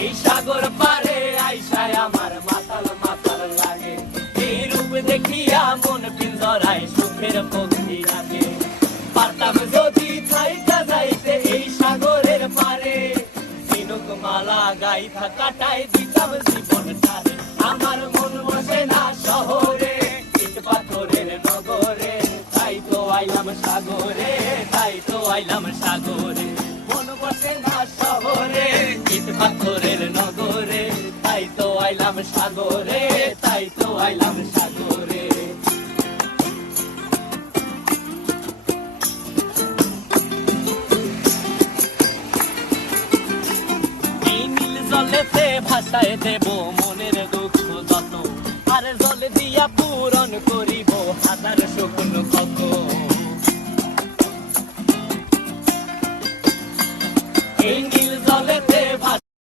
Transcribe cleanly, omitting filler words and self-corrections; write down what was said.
এই সাগর পারে আইসায় আমার মাতাল মাতাল লাগে, এই রূপ দেখিয়া মন পিঞ্জরায় সুখের পক্ষী রাখে। পারতাম যদি থাইকা যাইতে এই সাগরের পারে, ঝিনুক মালা গাইথা কাটাই দিতাম জীবনটারে। আমার মন বসে না শহরে, ইট পাথরের নগরে, তাই তো আইলাম সাগরে, তাই তো আইলাম সাগরে। মন বসে না শহরে, ইট পাথরের নগরে, তাই তো আইলাম সাগরে, তাই তো আইলাম সাগরে। এই নীল জলেতে ভাসায় দেব মনের দুঃখ যত, আর জল দিয়া পূরণ করিব হাজার সুখ